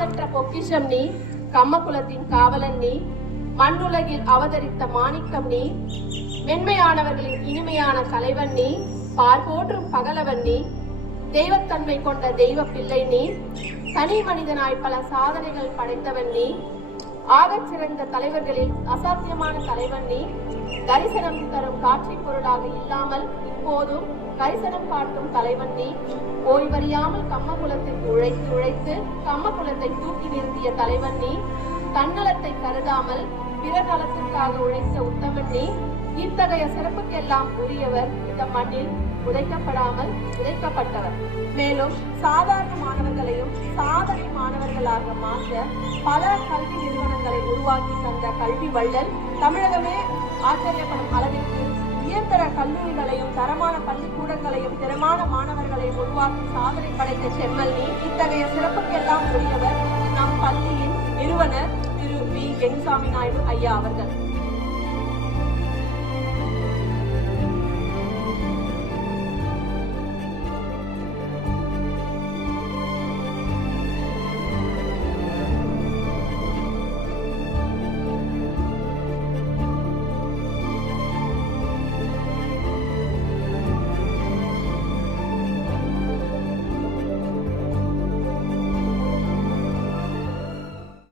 மாசற்ற பொக்கிஷம் நீ, கம்மகுலத்தின் காவலன் நீ, மண்ணுலகில் அவதரித்த மாணிக்கம் நீ, மென்மையானவர்களின் இனிமையான தலைவன் நீ, பார்போற்றும் பகலவன் நீ, தெய்வத்தன்மை கொண்ட தெய்வ பிள்ளை நீ, தனி மனிதனாய் பல சாதனைகள் படைத்தவன் நீ, ஆகச் சிறந்த தலைவர்களில் அசாத்தியமான தலைவன் நீ, தரிசனம் தரும் காட்சி பொருளாக இல்லாமல் இப்போதும் தரிசனம் காட்டும் தலைவன் நீ, ஓய்வறியாமல் கம்மகுலத்திற்கு உழைத்து கம்மகுலத்தை தூக்கி நிறுத்திய தலைவன் நீ, தன்னலத்தை கருதாமல் பிறர் நலத்திற்காக உழைத்த உத்தமன் நீ, இத்தகைய சிறப்புக்கெல்லாம் உரியவர் இந்த மண்ணில் உதைக்கப்படாமல் உதைக்கப்பட்டவர். மேலும் சாதாரண மாணவர்களையும் சாதனை மாணவர்களாக மாற்ற பல கல்வி நிறுவனங்களை உருவாக்கி தந்த கல்வி வள்ளல், தமிழகமே ஆச்சரியப்படும் அளவிற்கு உயர்தர கல்லூரிகளையும் தரமான பள்ளிக்கூடங்களையும் திறமான மாணவர்களையும் உருவாக்கி சாதனை படைத்த செம்மல் நீ, இத்தகைய சிறப்புக்கெல்லாம் உரியவர் நம் பள்ளியின் நிறுவனர் திரு வி. வெங்கசாமி நாயுடு ஐயா அவர்கள்.